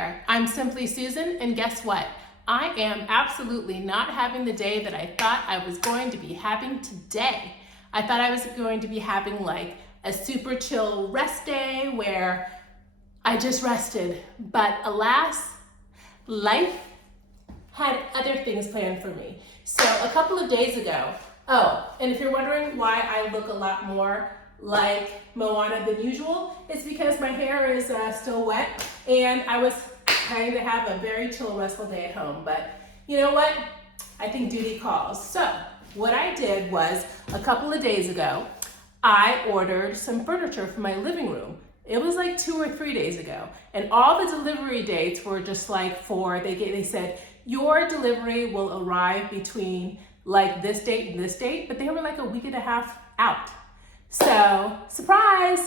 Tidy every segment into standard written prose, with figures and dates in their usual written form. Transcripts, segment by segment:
there, I'm Simply Susan, and guess what? I am absolutely not having the day that I thought I was going to be having today. I thought I was going to be having like a super chill rest day where I just rested, but alas, life had other things planned for me. So a couple of days ago, oh, and if you're wondering why I look a lot more like Moana than usual, it's because my hair is still wet and I was trying to have a very chill, restful day at home. But you know what? I think duty calls. So what I did was a couple of days ago, I ordered some furniture for my living room. It was like 2 or 3 days ago. And all the delivery dates were just like they said, your delivery will arrive between like this date and this date, but they were like a week and a half out. So, surprise,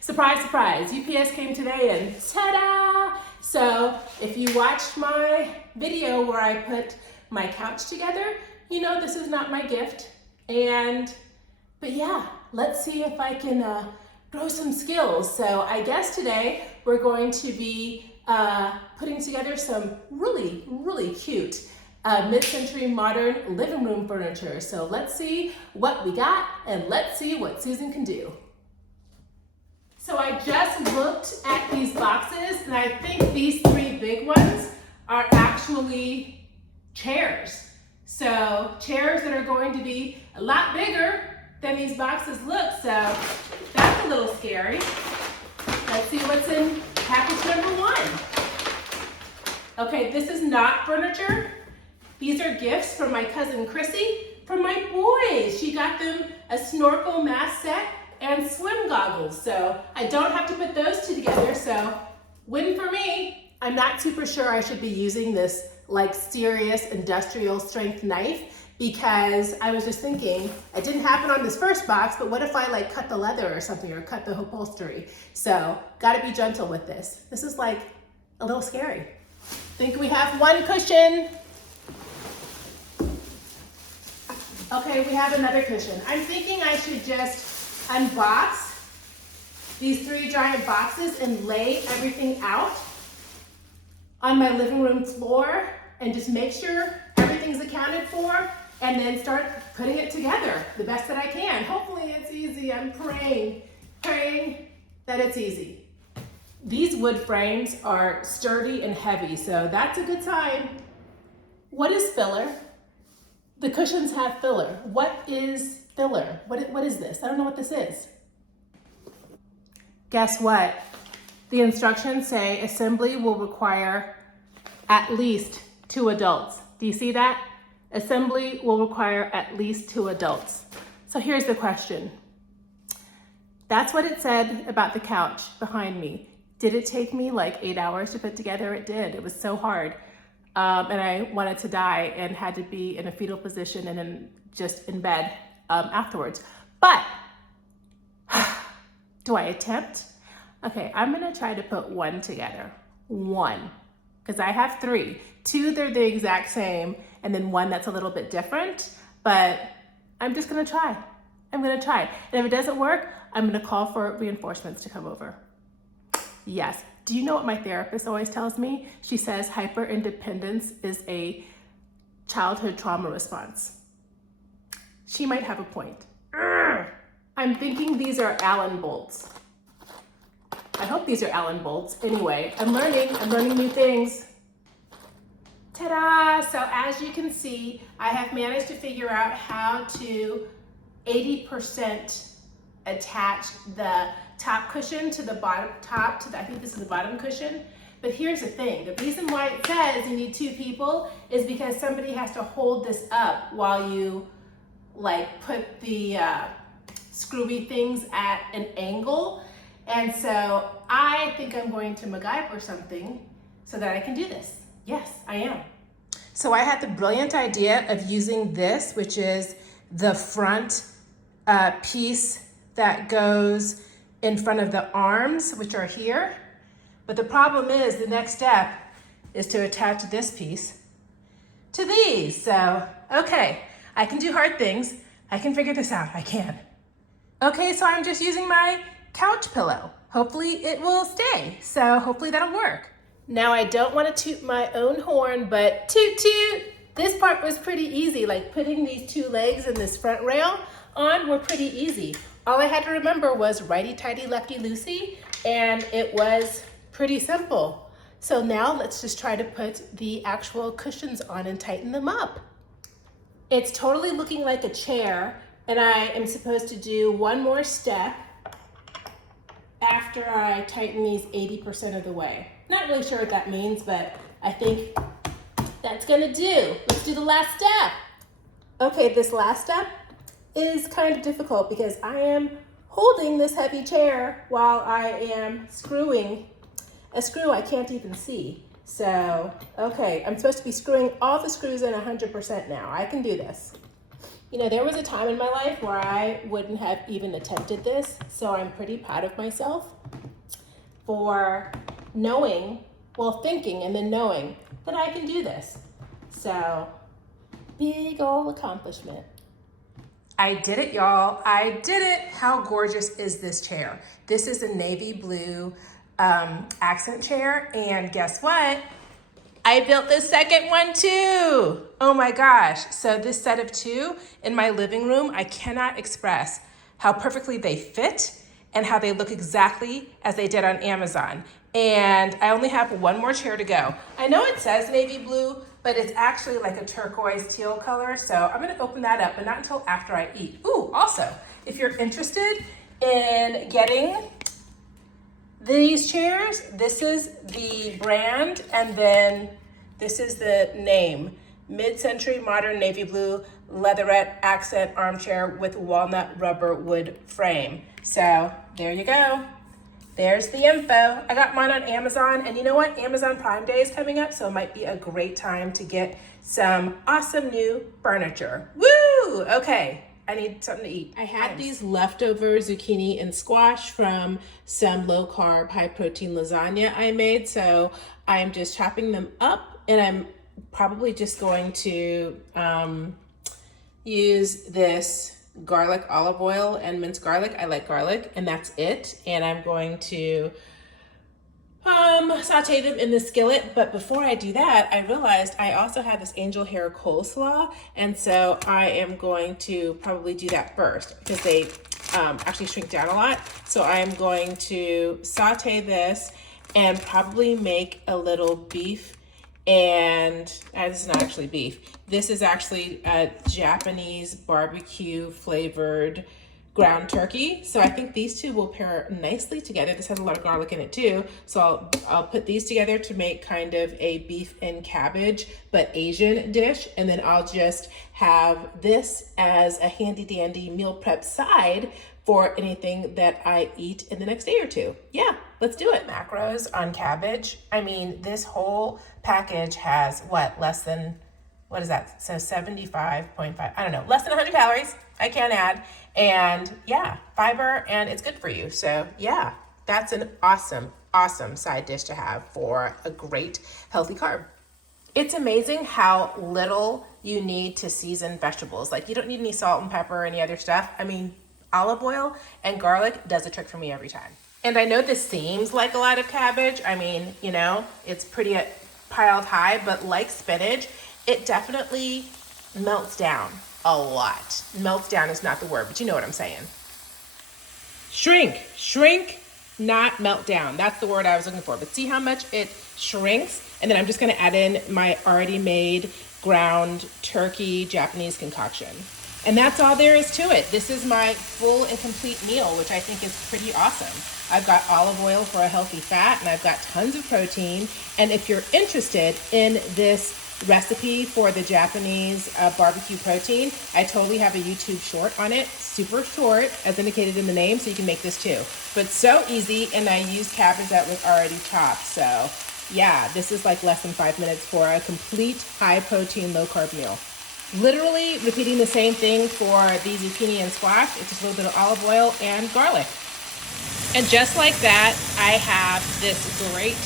surprise, surprise. UPS came today and ta-da! So, if you watched my video where I put my couch together, you know this is not my gift. But yeah, let's see if I can grow some skills. So, I guess today we're going to be putting together some really, really cute mid-century modern living room furniture. So let's see what we got and let's see what Susan can do. So I just looked at these boxes and I think these 3 big ones are actually chairs. So chairs that are going to be a lot bigger than these boxes look. So that's a little scary. Let's see what's in package number 1. Okay, this is not furniture. These are gifts from my cousin Chrissy, from my boys. She got them a snorkel mask set and swim goggles. So I don't have to put those 2 together. So win for me. I'm not super sure I should be using this like serious industrial strength knife because I was just thinking, it didn't happen on this first box, but what if I like cut the leather or something or cut the upholstery? So gotta be gentle with this. This is like a little scary. Think we have 1 cushion. Okay, we have another cushion. I'm thinking I should just unbox these 3 giant boxes and lay everything out on my living room floor and just make sure everything's accounted for and then start putting it together the best that I can. Hopefully it's easy. I'm praying that it's easy. These wood frames are sturdy and heavy, so that's a good sign. What is filler? The cushions have filler. What is filler? What is this? I don't know what this is. Guess what? The instructions say assembly will require at least 2 adults. Do you see that? Assembly will require at least 2 adults. So here's the question. That's what it said about the couch behind me. Did it take me like 8 hours to put together? It did. It was so hard. And I wanted to die and had to be in a fetal position and then just in bed afterwards. But do I attempt? Okay, I'm gonna try to put 1 together. 1, because I have 3. 2, they're the exact same, and then 1 that's a little bit different, but I'm just gonna try. I'm gonna try. And if it doesn't work, I'm gonna call for reinforcements to come over. Yes. Do you know what my therapist always tells me? She says hyper-independence is a childhood trauma response. She might have a point. I'm thinking these are Allen bolts. I hope these are Allen bolts. Anyway, I'm learning new things. Ta-da! So as you can see, I have managed to figure out how to 80% attach the top cushion to the bottom I think this is the bottom cushion. But here's the thing, the reason why it says you need 2 people is because somebody has to hold this up while you like put the screwy things at an angle. And so I think I'm going to MacGyver something so that I can do this. Yes, I am. So I had the brilliant idea of using this, which is the front piece that goes in front of the arms, which are here. But the problem is the next step is to attach this piece to these. So, okay, I can do hard things. I can figure this out, I can. Okay, so I'm just using my couch pillow. Hopefully it will stay. So hopefully that'll work. Now I don't want to toot my own horn, but toot toot! This part was pretty easy, like putting these two legs and this front rail on were pretty easy. All I had to remember was righty-tighty, lefty-loosey, and it was pretty simple. So now let's just try to put the actual cushions on and tighten them up. It's totally looking like a chair, and I am supposed to do one more step after I tighten these 80% of the way. Not really sure what that means, but I think that's gonna do. Let's do the last step. Okay, this last step is kind of difficult because I am holding this heavy chair while I am screwing a screw I can't even see. So, okay, I'm supposed to be screwing all the screws in 100% now. I can do this. You know, there was a time in my life where I wouldn't have even attempted this, so I'm pretty proud of myself for knowing, well, thinking and then knowing that I can do this. So, big ol' accomplishment. I did it, y'all. I did it. How gorgeous is this chair? This is a navy blue accent chair, and guess what? I built the second one too. Oh my gosh. So this set of two in my living room, I cannot express how perfectly they fit and how they look exactly as they did on Amazon. And I only have one more chair to go. I know it says navy blue, but it's actually like a turquoise teal color. So I'm gonna open that up, but not until after I eat. Ooh, also, if you're interested in getting these chairs, this is the brand, and then this is the name. Mid-century modern navy blue leatherette accent armchair with walnut rubber wood frame. So there you go. There's the info. I got mine on Amazon, and you know what? Amazon Prime Day is coming up, so it might be a great time to get some awesome new furniture. Woo! Okay. I need something to eat. I had these leftover zucchini and squash from some low carb, high protein lasagna I made. So I'm just chopping them up, and I'm probably just going to use this garlic olive oil and minced garlic. I like garlic, and that's it. And I'm going to saute them in the skillet. But before I do that, I realized I also had this angel hair coleslaw, and so I am going to probably do that first because they actually shrink down a lot. So I'm going to saute this and probably make a little beef, and this is not actually beef. This is actually a Japanese barbecue flavored ground turkey. So I think these two will pair nicely together. This has a lot of garlic in it too. So I'll put these together to make kind of a beef and cabbage, but Asian dish. And then I'll just have this as a handy dandy meal prep side for anything that I eat in the next day or two. Yeah, let's do it. Macros on cabbage. I mean, this whole package has less than, what is that? So 75.5, I don't know, less than 100 calories. I can't add. And yeah, fiber, and it's good for you. So yeah, that's an awesome, awesome side dish to have for a great healthy carb. It's amazing how little you need to season vegetables. Like, you don't need any salt and pepper or any other stuff. I mean, olive oil and garlic does the trick for me every time. And I know this seems like a lot of cabbage. I mean, you know, it's pretty piled high, but like spinach, it definitely melts down a lot. Melts down is not the word, but you know what I'm saying. Shrink, not melt down. That's the word I was looking for. But see how much it shrinks? And then I'm just gonna add in my already made ground turkey Japanese concoction. And that's all there is to it. This is my full and complete meal, which I think is pretty awesome. I've got olive oil for a healthy fat, and I've got tons of protein. And if you're interested in this recipe for the Japanese barbecue protein, I totally have a YouTube short on it, super short as indicated in the name, so you can make this too. But so easy, and I used cabbage that was already chopped. So yeah, this is like less than 5 minutes for a complete high protein, low carb meal. Literally repeating the same thing for the zucchini and squash. It's just a little bit of olive oil and garlic. And just like that, I have this great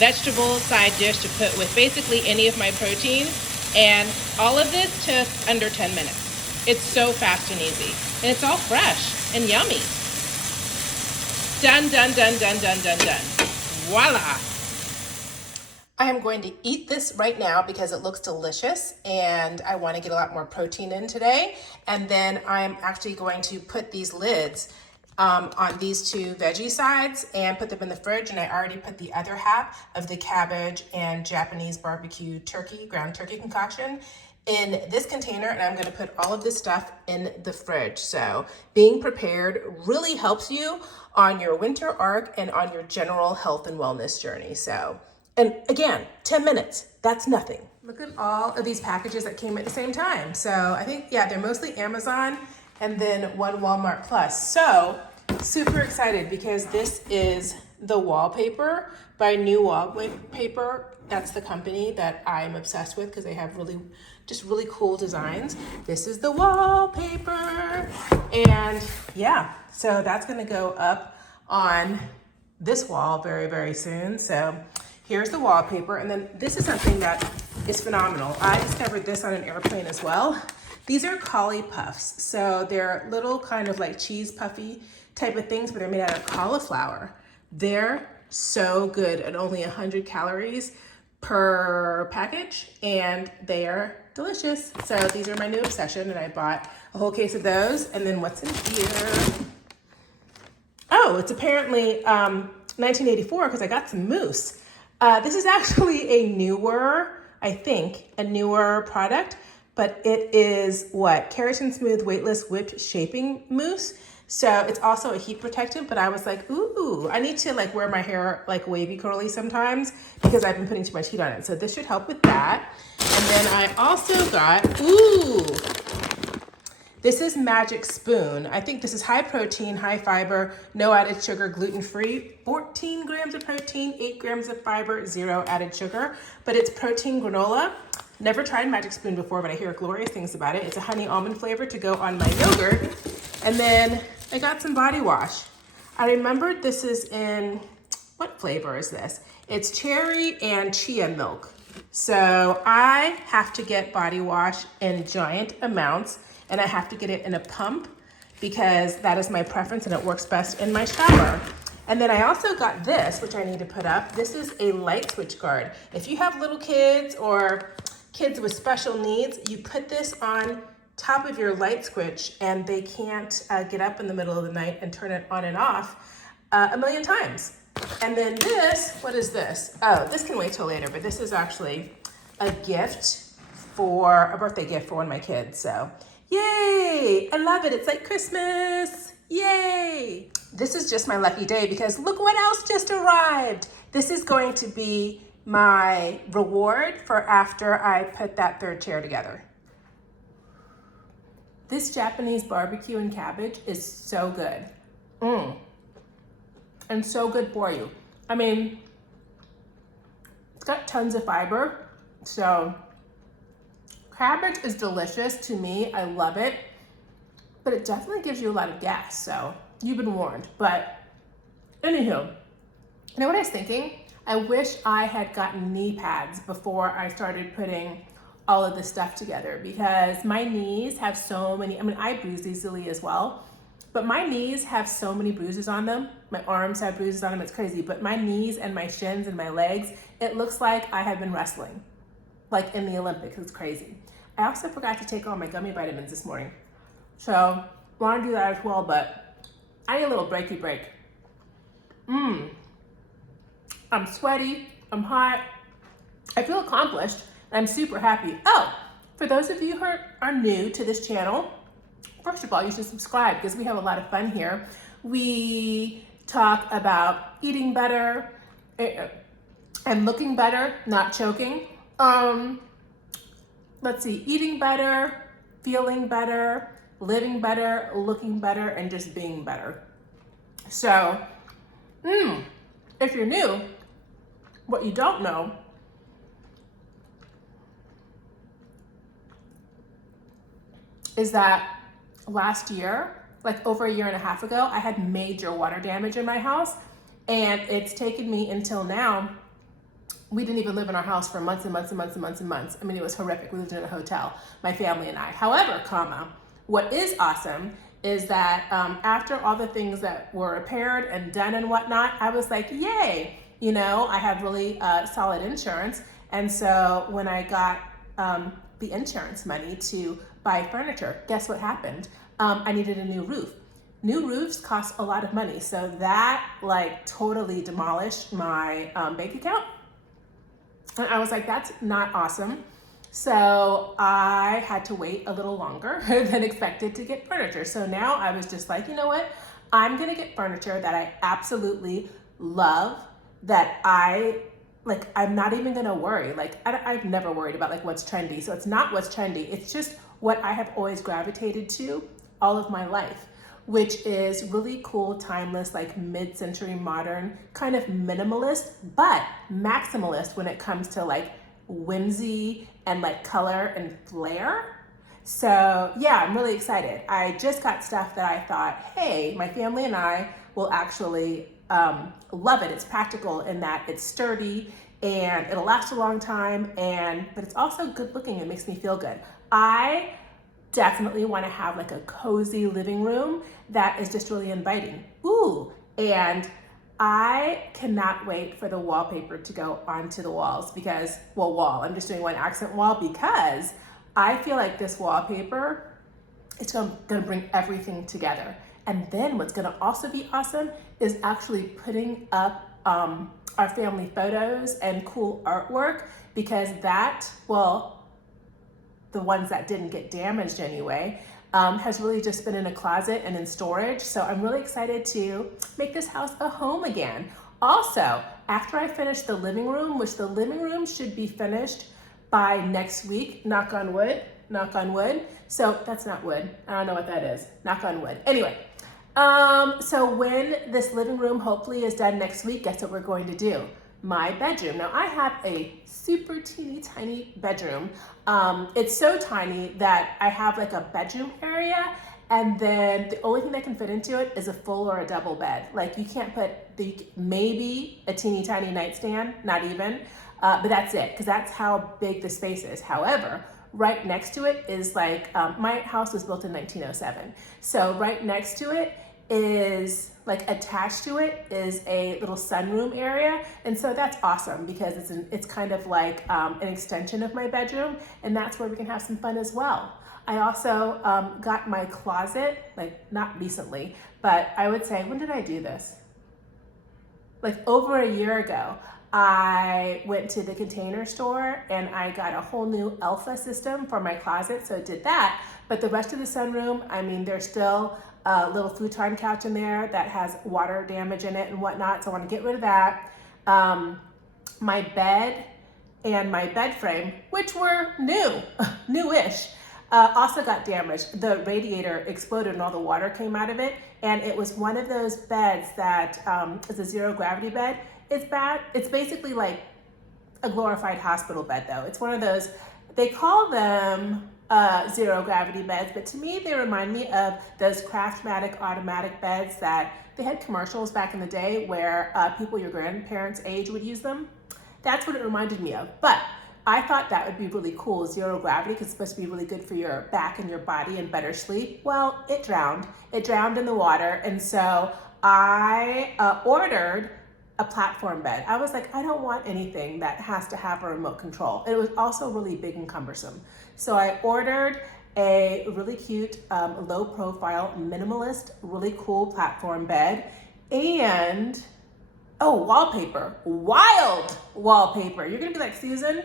vegetable side dish to put with basically any of my protein. And all of this took under 10 minutes. It's so fast and easy. And it's all fresh and yummy. Done, done, done, done, done, done, done. Voila. I am going to eat this right now because it looks delicious and I want to get a lot more protein in today. And then I'm actually going to put these lids on these two veggie sides and put them in the fridge. And I already put the other half of the cabbage and Japanese barbecue turkey, ground turkey concoction in this container, and I'm gonna put all of this stuff in the fridge. So being prepared really helps you on your winter arc and on your general health and wellness journey. So, and again, 10 minutes, that's nothing. Look at all of these packages that came at the same time. So I think, yeah, they're mostly Amazon and then one Walmart Plus. So super excited because this is the wallpaper by New Wallpaper. That's the company that I'm obsessed with because they have really cool designs. This is the wallpaper. And yeah, so that's gonna go up on this wall very, very soon. So here's the wallpaper. And then this is something that is phenomenal. I discovered this on an airplane as well. These are cauli puffs. So they're little kind of like cheese puffy type of things, but they're made out of cauliflower. They're so good at only 100 calories per package, and they are delicious. So these are my new obsession, and I bought a whole case of those. And then what's in here? Oh, it's apparently 1984 because I got some mousse. This is actually a newer product, but it is what? Keratin Smooth Weightless Whipped Shaping Mousse. So it's also a heat protectant, but I was like, ooh, I need to like wear my hair like wavy curly sometimes because I've been putting too much heat on it. So this should help with that. And then I also got, this is Magic Spoon. I think this is high protein, high fiber, no added sugar, gluten-free, 14 grams of protein, 8 grams of fiber, 0 added sugar, but it's protein granola. Never tried Magic Spoon before, but I hear glorious things about it. It's a honey almond flavor to go on my yogurt. And then I got some body wash. I remembered this is in, what flavor is this? It's cherry and chia milk. So I have to get body wash in giant amounts, and I have to get it in a pump because that is my preference and it works best in my shower. And then I also got this, which I need to put up. This is a light switch guard. If you have little kids or kids with special needs, you put this on top of your light switch and they can't get up in the middle of the night and turn it on and off a million times. And then this, what is this? Oh, this can wait till later, but this is actually a birthday gift for one of my kids. So yay, I love it. It's like Christmas, yay. This is just my lucky day because look what else just arrived. This is going to be my reward for after I put that third chair together. This Japanese barbecue and cabbage is so good. And so good for you. I mean, it's got tons of fiber. So cabbage is delicious to me. I love it. But it definitely gives you a lot of gas. So you've been warned. But anywho, you know what I was thinking? I wish I had gotten knee pads before I started putting all of this stuff together because my knees have so many, I bruise easily as well, but my knees have so many bruises on them. My arms have bruises on them, it's crazy, but my knees and my shins and my legs, it looks like I have been wrestling, like in the Olympics, it's crazy. I also forgot to take all my gummy vitamins this morning. So I want to do that as well, but I need a little breaky break. I'm sweaty, I'm hot, I feel accomplished. I'm super happy. Oh, for those of you who are new to this channel, first of all, you should subscribe because we have a lot of fun here. We talk about eating better and looking better, not choking. Let's see, eating better, feeling better, living better, looking better, and just being better. So, if you're new, what you don't know is that last year, like over a year and a half ago, I had major water damage in my house, and it's taken me until now. We didn't even live in our house for months and months and months and months and months. I mean, it was horrific. We lived in a hotel, my family and I. However, what is awesome is that after all the things that were repaired and done and whatnot, I was like, yay, You know, I have really solid insurance. And so when I got the insurance money to buy furniture, guess what happened? I needed a new roof. New roofs cost a lot of money. So that like totally demolished my bank account. And I was like, that's not awesome. So I had to wait a little longer than expected to get furniture. So now I was just like, you know what? I'm gonna get furniture that I absolutely love, that I'm not even gonna worry. Like I've never worried about like what's trendy. So it's not what's trendy. It's just what I have always gravitated to all of my life, which is really cool, timeless, like mid-century modern, kind of minimalist, but maximalist when it comes to like whimsy and like color and flair. So yeah, I'm really excited. I just got stuff that I thought, hey, my family and I will actually love it. It's practical in that it's sturdy and it'll last a long time, but it's also good looking. It makes me feel good. I definitely want to have like a cozy living room that is just really inviting. Ooh, and I cannot wait for the wallpaper to go onto the walls because, I'm just doing one accent wall because I feel like this wallpaper, it's gonna bring everything together. And then what's gonna also be awesome is actually putting up our family photos and cool artwork, because the ones that didn't get damaged anyway, has really just been in a closet and in storage. So I'm really excited to make this house a home again. Also, after I finish the living room, which the living room should be finished by next week, knock on wood. So that's not wood. I don't know what that is. Knock on wood. Anyway, so when this living room hopefully is done next week, guess what we're going to do? My bedroom. Now I have a super teeny tiny bedroom. It's so tiny that I have like a bedroom area, and then the only thing that can fit into it is a full or a double bed. Like you can't put maybe a teeny tiny nightstand, not even, but that's it, because that's how big the space is. However, right next to it is like, my house was built in 1907. So right next to it is like attached to it is a little sunroom area, and so that's awesome because it's kind of like an extension of my bedroom, and that's where we can have some fun as well. I also got my closet, like not recently, but I would say, when did I do this? Like over a year ago. I went to the Container Store and I got a whole new Alpha system for my closet, so I did that. But the rest of the sunroom, I mean, there's still a little futon couch in there that has water damage in it and whatnot, so I want to get rid of that. My bed and my bed frame, which were newish, also got damaged. The radiator exploded and all the water came out of it, and it was one of those beds that is a zero gravity bed. It's bad. It's basically like a glorified hospital bed though. It's one of those, they call them zero gravity beds, but to me they remind me of those Craftmatic automatic beds that they had commercials back in the day where people your grandparents' age would use them. That's what it reminded me of. But I thought that would be really cool, zero gravity, because it's supposed to be really good for your back and your body and better sleep. Well, it drowned. It drowned in the water, and so I ordered a platform bed. I was like, I don't want anything that has to have a remote control. It was also really big and cumbersome. So I ordered a really cute, low profile, minimalist, really cool platform bed, and wallpaper, wild wallpaper. You're gonna be like, Susan,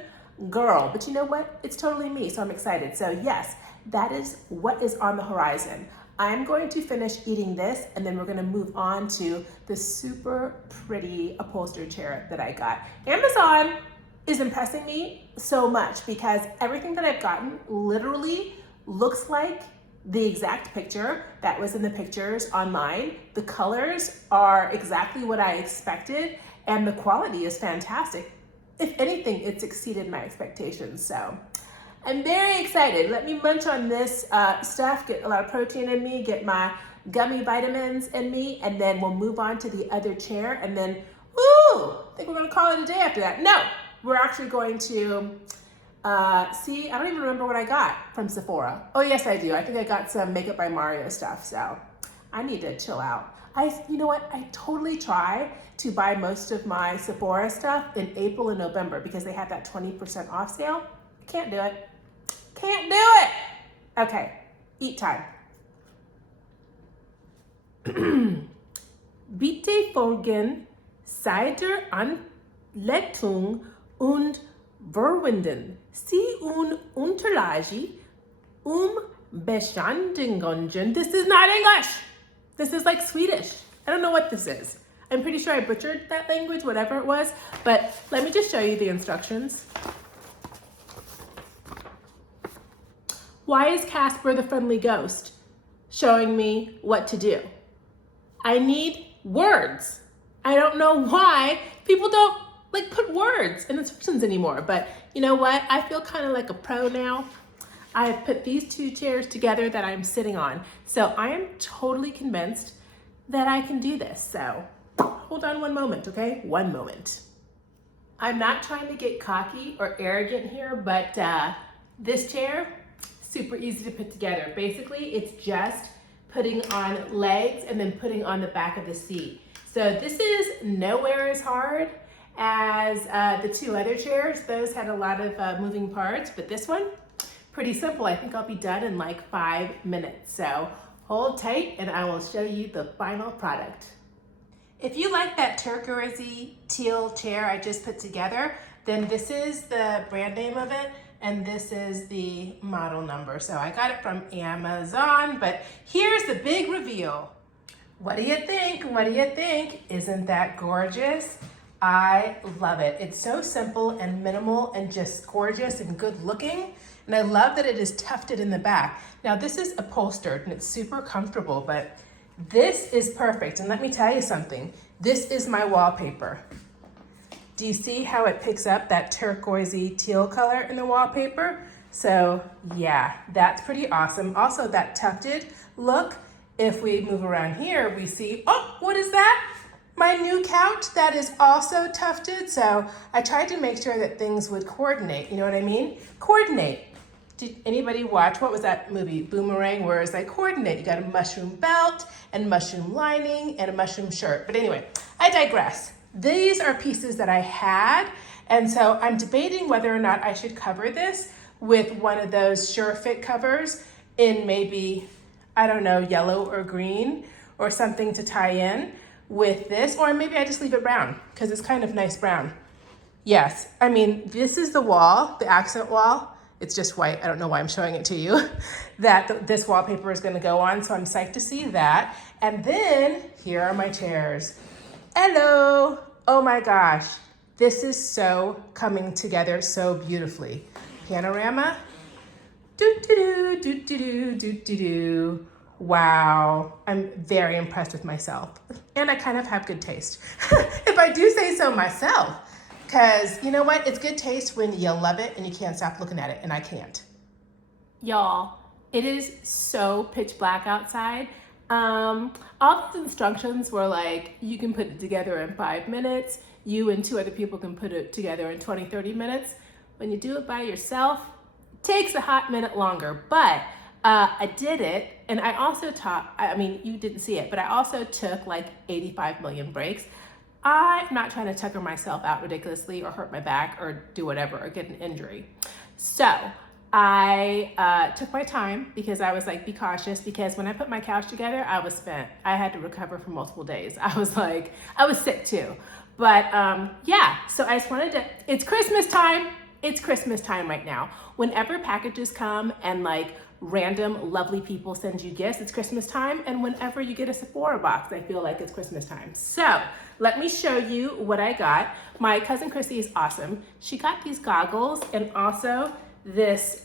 girl, but you know what? It's totally me, so I'm excited. So yes, that is what is on the horizon. I'm going to finish eating this, and then we're gonna move on to the super pretty upholstered chair that I got. Amazon is impressing me so much because everything that I've gotten literally looks like the exact picture that was in the pictures online. The colors are exactly what I expected, and the quality is fantastic. If anything, it's exceeded my expectations, so I'm very excited. Let me munch on this stuff, get a lot of protein in me, get my gummy vitamins in me, and then we'll move on to the other chair, and then, I think we're gonna call it a day after that. No, we're actually going to see, I don't even remember what I got from Sephora. Oh yes, I do. I think I got some Makeup by Mario stuff, so I need to chill out. You know what? I totally try to buy most of my Sephora stuff in April and November because they have that 20% off sale. Can't do it. Can't do it. Okay, eat time. Bitte folgen Seite Anleitung und Verwenden Sie Unterlage Beschädigungen. This is not English. This is like Swedish. I don't know what this is. I'm pretty sure I butchered that language, whatever it was, but let me just show you the instructions. Why is Casper the friendly ghost showing me what to do? I need words. I don't know why people don't like put words in instructions anymore, but you know what? I feel kind of like a pro now. I've put these two chairs together that I'm sitting on. So I am totally convinced that I can do this. So hold on one moment, okay? One moment. I'm not trying to get cocky or arrogant here, but this chair, super easy to put together. Basically, it's just putting on legs and then putting on the back of the seat. So this is nowhere as hard as the two other chairs. Those had a lot of moving parts, but this one, pretty simple. I think I'll be done in like 5 minutes. So hold tight and I will show you the final product. If you like that turquoisey teal chair I just put together, then this is the brand name of it and this is the model number. So I got it from Amazon, but here's the big reveal. What do you think? What do you think? Isn't that gorgeous? I love it. It's so simple and minimal and just gorgeous and good looking. And I love that it is tufted in the back. Now this is upholstered and it's super comfortable, but this is perfect. And let me tell you something. This is my wallpaper. Do you see how it picks up that turquoisey teal color in the wallpaper? So yeah, that's pretty awesome. Also that tufted look, if we move around here, we see, oh, what is that? My new couch that is also tufted. So I tried to make sure that things would coordinate. You know what I mean? Coordinate. Did anybody watch, what was that movie, Boomerang, where it's like coordinate? You got a mushroom belt and mushroom lining and a mushroom shirt. But anyway, I digress. These are pieces that I had. And so I'm debating whether or not I should cover this with one of those Sure Fit covers in maybe, I don't know, yellow or green or something to tie in with this, or maybe I just leave it brown because it's kind of nice brown. Yes, I mean, this is the wall, the accent wall. It's just white. I don't know why I'm showing it to you. That this wallpaper is going to go on, so I'm psyched to see that. And then here are my chairs. Hello. Oh my gosh. This is so coming together so beautifully. Panorama. Do-do-do, do-do-do, do-do-do. Wow, I'm very impressed with myself. And I kind of have good taste, if I do say so myself. Because you know what? It's good taste when you love it and you can't stop looking at it, and I can't. Y'all, it is so pitch black outside. All the instructions were like, you can put it together in 5 minutes. You and 2 other people can put it together in 20, 30 minutes. When you do it by yourself, it takes a hot minute longer, but I did it, and I also taught, I mean, you didn't see it, but I also took like 85 million breaks. I'm not trying to tucker myself out ridiculously or hurt my back or do whatever or get an injury. So I took my time because I was like, be cautious, because when I put my couch together, I was spent. I had to recover for multiple days. I was sick too. But yeah, so I just wanted to, it's Christmas time. It's Christmas time right now. Whenever packages come and like random lovely people send you gifts, it's Christmas time. And whenever you get a Sephora box, I feel like it's Christmas time. So let me show you what I got. My cousin Chrissy is awesome. She got these goggles and also this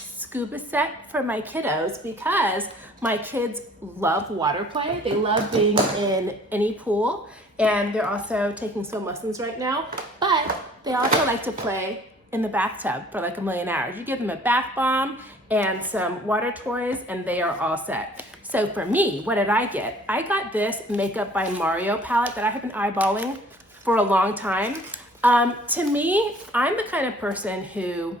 scuba set for my kiddos because my kids love water play. They love being in any pool, and they're also taking swim lessons right now, but they also like to play in the bathtub for like a million hours. You give them a bath bomb and some water toys and they are all set. So for me, what did I get? I got this Makeup by Mario palette that I have been eyeballing for a long time. To me, I'm the kind of person who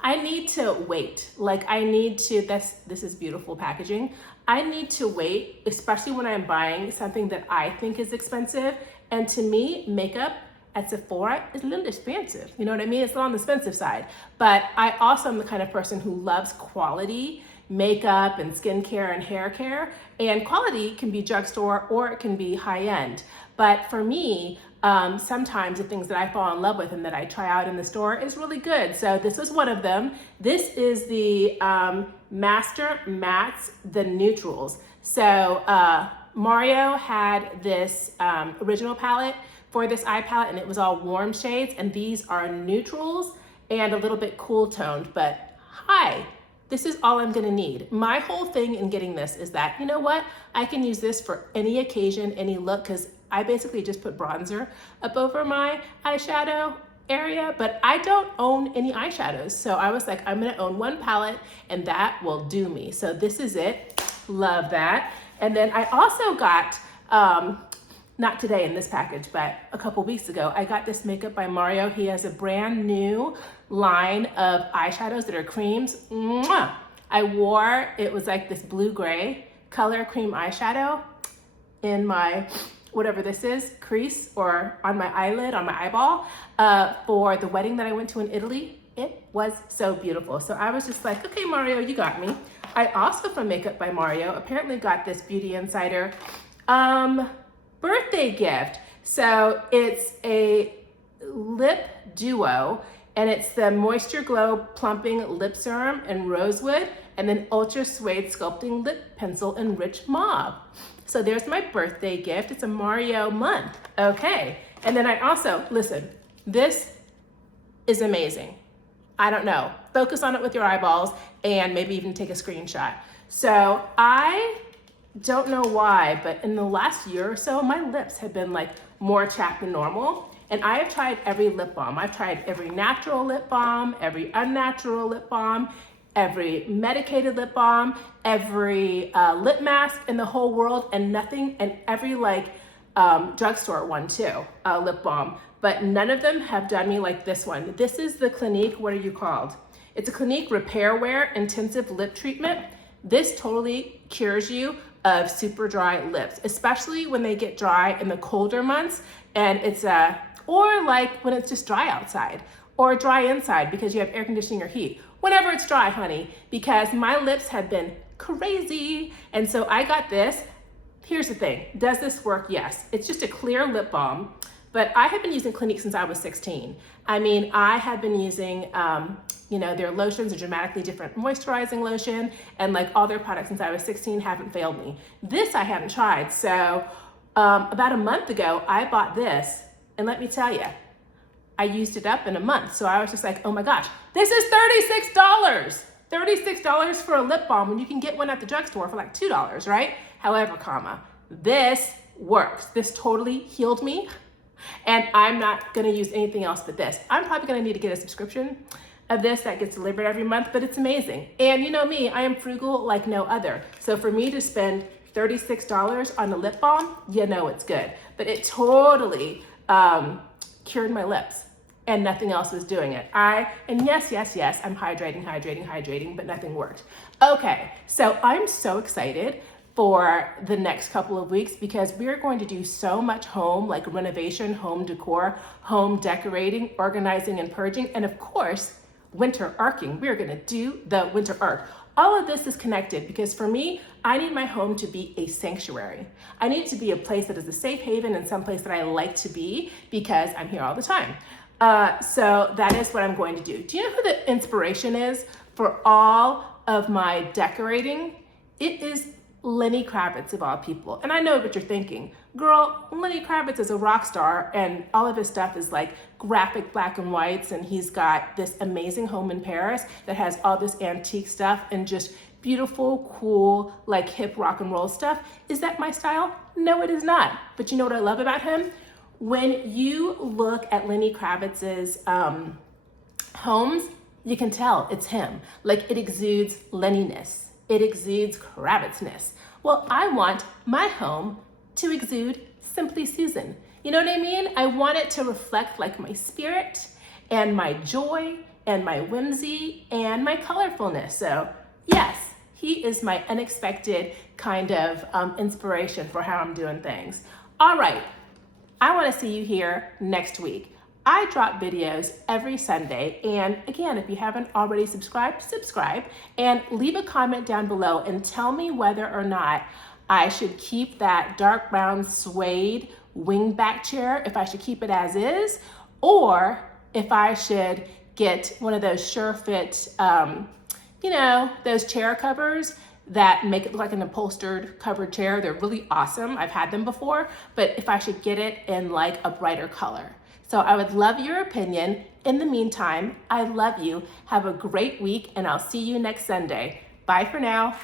I need to wait. Like I need to, this is beautiful packaging. I need to wait, especially when I'm buying something that I think is expensive. And to me, makeup at Sephora is a little expensive. You know what I mean? It's on the expensive side. But I also am the kind of person who loves quality makeup and skincare and hair care. And quality can be drugstore or it can be high end. But for me, sometimes the things that I fall in love with and that I try out in the store is really good. So this is one of them. This is the Master Mattes, the Neutrals. So Mario had this original palette for this eye palette, and it was all warm shades, and these are neutrals and a little bit cool toned, but hi, this is all I'm gonna need. My whole thing in getting this is that, you know what? I can use this for any occasion, any look, because I basically just put bronzer up over my eyeshadow area, but I don't own any eyeshadows. So I was like, I'm gonna own one palette and that will do me. So this is it, love that. And then I also got, not today in this package, but a couple weeks ago, I got this Makeup by Mario. He has a brand new line of eyeshadows that are creams. Mwah! I wore, it was like this blue-gray color cream eyeshadow in my, whatever this is, crease, or on my eyelid, on my eyeball, for the wedding that I went to in Italy. It was so beautiful. So I was just like, okay, Mario, you got me. I also, from Makeup by Mario, apparently got this Beauty Insider birthday gift. So it's a lip duo, and it's the Moisture Glow Plumping Lip Serum in Rosewood, and then Ultra Suede Sculpting Lip Pencil in Rich Mauve. So there's my birthday gift. It's a Mario month. Okay. And then I also, listen, this is amazing. I don't know. Focus on it with your eyeballs and maybe even take a screenshot. So I don't know why, but in the last year or so, my lips have been like more chapped than normal. And I have tried every lip balm. I've tried every natural lip balm, every unnatural lip balm, every medicated lip balm, every lip mask in the whole world, and nothing, and every like drugstore one too, lip balm. But none of them have done me like this one. This is the Clinique, what are you called? It's a Clinique Repair Wear Intensive Lip Treatment. This totally cures you of super dry lips, especially when they get dry in the colder months, and it's or like when it's just dry outside, or dry inside because you have air conditioning or heat. Whenever it's dry, honey, because my lips have been crazy. And so I got this. Here's the thing, does this work? Yes, it's just a clear lip balm, but I have been using Clinique since I was 16. I mean, I have been using, you know, their lotions, a dramatically different moisturizing lotion, and like all their products since I was 16 haven't failed me. This I haven't tried. So about a month ago, I bought this, and let me tell you, I used it up in a month. So I was just like, oh my gosh, this is $36. $36 for a lip balm when you can get one at the drugstore for like $2, right? However, this works. This totally healed me, and I'm not gonna use anything else but this. I'm probably gonna need to get a subscription of this that gets delivered every month, but it's amazing. And you know me, I am frugal like no other. So for me to spend $36 on a lip balm, you know it's good. But it totally cured my lips, and nothing else is doing it. And yes, I'm hydrating, but nothing worked. Okay, so I'm so excited for the next couple of weeks because we're going to do so much home, like renovation, home decor, home decorating, organizing and purging, and of course, winter arcing. We're gonna do the winter arc. All of this is connected because for me, I need my home to be a sanctuary. I need it to be a place that is a safe haven and some place that I like to be because I'm here all the time. So that is what I'm going to do. Do you know who the inspiration is for all of my decorating? It is Lenny Kravitz of all people. And I know what you're thinking. Girl, Lenny Kravitz is a rock star and all of his stuff is like graphic black and whites, and he's got this amazing home in Paris that has all this antique stuff and just beautiful, cool, like hip rock and roll stuff. Is that my style? No, it is not. But you know what I love about him? When you look at Lenny Kravitz's homes, you can tell it's him. Like it exudes Lenny-ness. It exudes Kravitzness. Well, I want my home to exude Simply Susan. You know what I mean? I want it to reflect like my spirit and my joy and my whimsy and my colorfulness. So yes, He is my unexpected kind of inspiration for how I'm doing things. All right, I want to see you here next week. I drop videos every Sunday, and again, if you haven't already subscribed, subscribe and leave a comment down below and tell me whether or not I should keep that dark brown suede wingback chair, if I should keep it as is, or if I should get one of those Sure Fit, those chair covers that make it look like an upholstered covered chair. They're really awesome. I've had them before, but if I should get it in like a brighter color. So I would love your opinion. In the meantime, I love you. Have a great week, and I'll see you next Sunday. Bye for now.